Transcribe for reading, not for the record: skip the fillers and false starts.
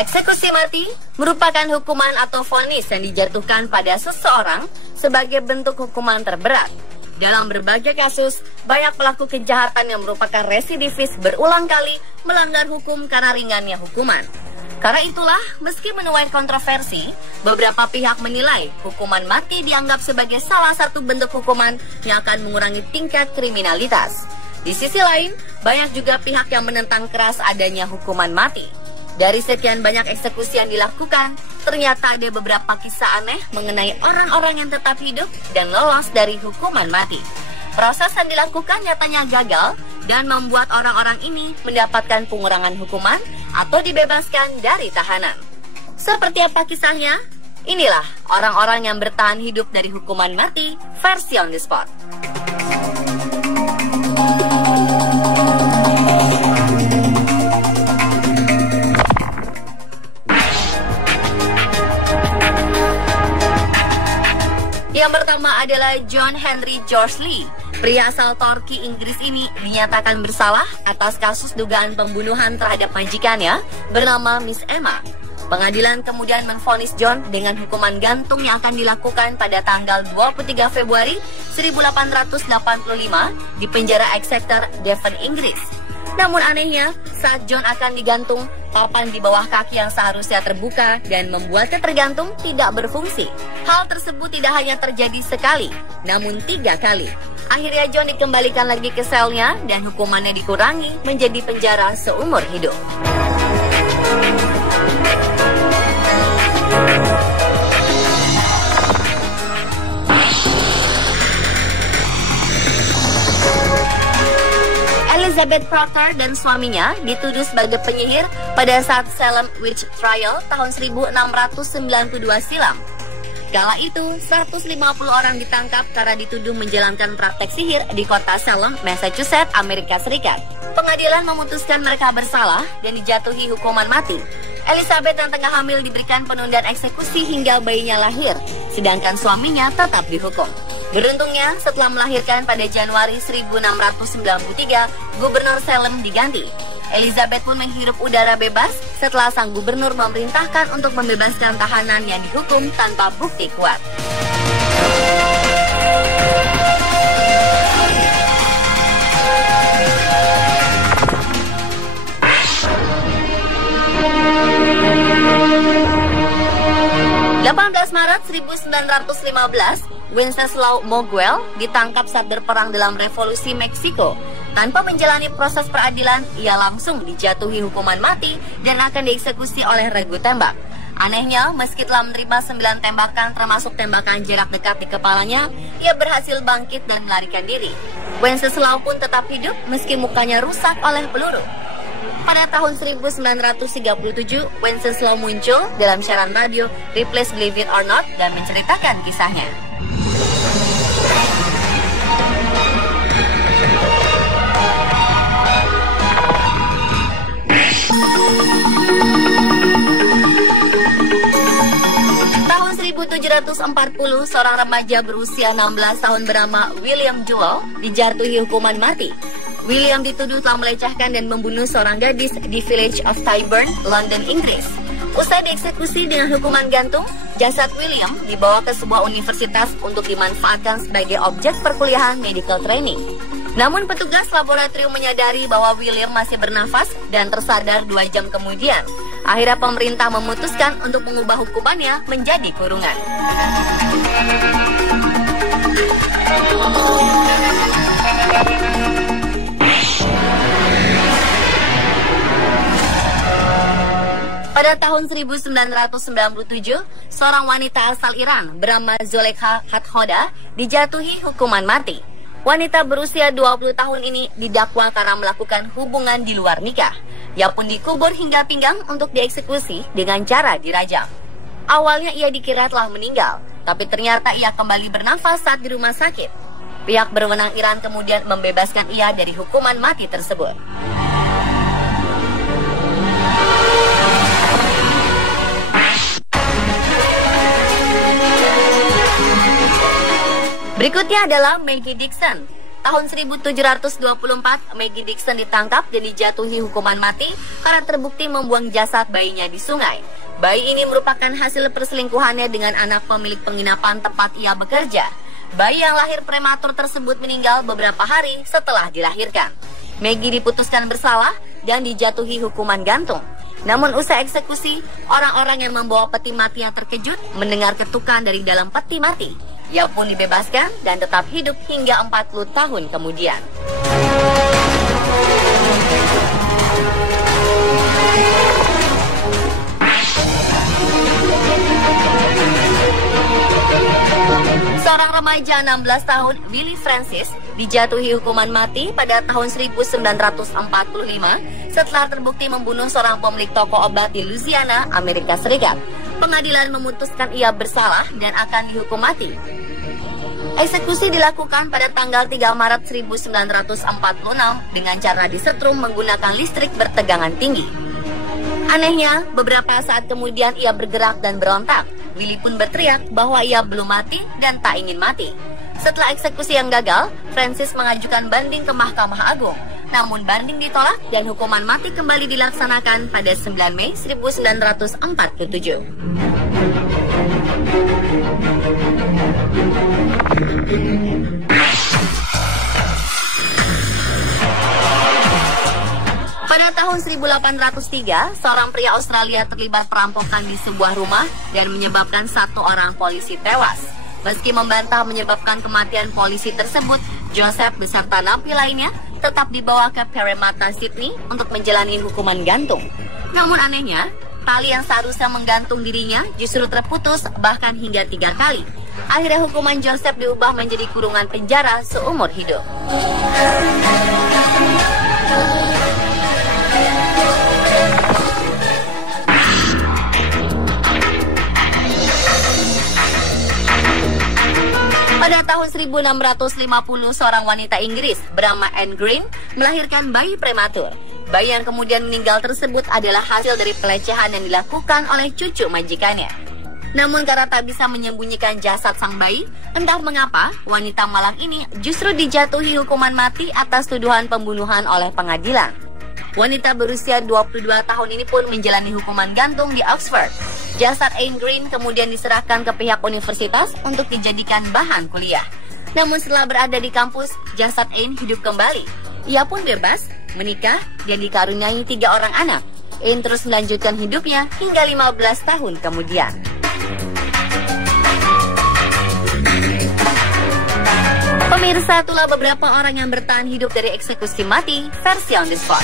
Eksekusi mati merupakan hukuman atau vonis yang dijatuhkan pada seseorang sebagai bentuk hukuman terberat. Dalam berbagai kasus, banyak pelaku kejahatan yang merupakan residivis berulang kali melanggar hukum karena ringannya hukuman. Karena itulah, meski menuai kontroversi, beberapa pihak menilai hukuman mati dianggap sebagai salah satu bentuk hukuman yang akan mengurangi tingkat kriminalitas. Di sisi lain, banyak juga pihak yang menentang keras adanya hukuman mati. Dari sekian banyak eksekusi yang dilakukan, ternyata ada beberapa kisah aneh mengenai orang-orang yang tetap hidup dan lolos dari hukuman mati. Proses yang dilakukan nyatanya gagal dan membuat orang-orang ini mendapatkan pengurangan hukuman atau dibebaskan dari tahanan. Seperti apa kisahnya? Inilah orang-orang yang bertahan hidup dari hukuman mati versi on the spot. Yang pertama adalah John Henry George Lee. Pria asal Torki, Inggris ini dinyatakan bersalah atas kasus dugaan pembunuhan terhadap majikannya bernama Miss Emma. Pengadilan kemudian menvonis John dengan hukuman gantung yang akan dilakukan pada tanggal 23 Februari 1885 di penjara Exeter, Devon, Inggris. Namun anehnya, saat John akan digantung, papan di bawah kaki yang seharusnya terbuka dan membuatnya tergantung tidak berfungsi. Hal tersebut tidak hanya terjadi sekali, namun 3 kali. Akhirnya John dikembalikan lagi ke selnya dan hukumannya dikurangi menjadi penjara seumur hidup. Elizabeth Proctor dan suaminya dituduh sebagai penyihir pada saat Salem Witch Trial tahun 1692 silam. Kala itu, 150 orang ditangkap karena dituduh menjalankan praktek sihir di kota Salem, Massachusetts, Amerika Serikat. Pengadilan memutuskan mereka bersalah dan dijatuhi hukuman mati. Elizabeth yang tengah hamil diberikan penundaan eksekusi hingga bayinya lahir, sedangkan suaminya tetap dihukum. Beruntungnya, setelah melahirkan pada Januari 1693, Gubernur Salem diganti. Elizabeth pun menghirup udara bebas setelah sang gubernur memerintahkan untuk membebaskan tahanan yang dihukum tanpa bukti kuat. Maret 1915, Wenceslao Moguel ditangkap saat berperang dalam Revolusi Meksiko. Tanpa menjalani proses peradilan, ia langsung dijatuhi hukuman mati dan akan dieksekusi oleh regu tembak. Anehnya, meski telah menerima 9 tembakan termasuk tembakan jarak dekat di kepalanya, ia berhasil bangkit dan melarikan diri. Wenceslao pun tetap hidup meski mukanya rusak oleh peluru. Pada tahun 1937, Wenceslao muncul dalam siaran radio Ripley's Believe It or Not dan menceritakan kisahnya. Tahun 1740, seorang remaja berusia 16 tahun bernama William Jewell dijatuhi hukuman mati. William dituduh telah melecehkan dan membunuh seorang gadis di Village of Tyburn, London, Inggris. Usai dieksekusi dengan hukuman gantung, jasad William dibawa ke sebuah universitas untuk dimanfaatkan sebagai objek perkuliahan medical training. Namun petugas laboratorium menyadari bahwa William masih bernafas dan tersadar 2 jam kemudian. Akhirnya pemerintah memutuskan untuk mengubah hukumannya menjadi kurungan. Pada tahun 1997, seorang wanita asal Iran bernama Zolekha Hathoda dijatuhi hukuman mati. Wanita berusia 20 tahun ini didakwa karena melakukan hubungan di luar nikah. Ia pun dikubur hingga pinggang untuk dieksekusi dengan cara dirajam. Awalnya ia dikira telah meninggal, tapi ternyata ia kembali bernafas saat di rumah sakit. Pihak berwenang Iran kemudian membebaskan ia dari hukuman mati tersebut. Berikutnya adalah Maggie Dickson. Tahun 1724, Maggie Dixon ditangkap dan dijatuhi hukuman mati karena terbukti membuang jasad bayinya di sungai. Bayi ini merupakan hasil perselingkuhannya dengan anak pemilik penginapan tempat ia bekerja. Bayi yang lahir prematur tersebut meninggal beberapa hari setelah dilahirkan. Maggie diputuskan bersalah dan dijatuhi hukuman gantung. Namun usai eksekusi, orang-orang yang membawa peti mati yang terkejut mendengar ketukan dari dalam peti mati. Ia pun dibebaskan dan tetap hidup hingga 40 tahun kemudian. Seorang remaja 16 tahun, Willie Francis, dijatuhi hukuman mati pada tahun 1945 setelah terbukti membunuh seorang pemilik toko obat di Louisiana, Amerika Serikat. Pengadilan memutuskan ia bersalah dan akan dihukum mati. Eksekusi dilakukan pada tanggal 3 Maret 1946 dengan cara disetrum menggunakan listrik bertegangan tinggi. Anehnya, beberapa saat kemudian ia bergerak dan berontak. Willie pun berteriak bahwa ia belum mati dan tak ingin mati. Setelah eksekusi yang gagal, Francis mengajukan banding ke Mahkamah Agung. Namun banding ditolak dan hukuman mati kembali dilaksanakan pada 9 Mei 1947. Pada tahun 1803, seorang pria Australia terlibat perampokan di sebuah rumah dan menyebabkan satu orang polisi tewas. Meski membantah menyebabkan kematian polisi tersebut, Joseph beserta napi lainnya tetap dibawa ke Parramatta, Sydney untuk menjalani hukuman gantung. Namun anehnya, tali yang seharusnya menggantung dirinya justru terputus bahkan hingga 3 kali. Akhirnya hukuman Joseph diubah menjadi kurungan penjara seumur hidup. Pada tahun 1650, seorang wanita Inggris bernama Anne Green melahirkan bayi prematur. Bayi yang kemudian meninggal tersebut adalah hasil dari pelecehan yang dilakukan oleh cucu majikannya. Namun karena tak bisa menyembunyikan jasad sang bayi, entah mengapa wanita malang ini justru dijatuhi hukuman mati atas tuduhan pembunuhan oleh pengadilan. Wanita berusia 22 tahun ini pun menjalani hukuman gantung di Oxford. Jasad Anne Green kemudian diserahkan ke pihak universitas untuk dijadikan bahan kuliah. Namun setelah berada di kampus, jasad Anne hidup kembali. Ia pun bebas, menikah, dan dikaruniai 3 orang anak. Anne terus melanjutkan hidupnya hingga 15 tahun kemudian. Pemirsa, itulah beberapa orang yang bertahan hidup dari eksekusi mati versi on the spot.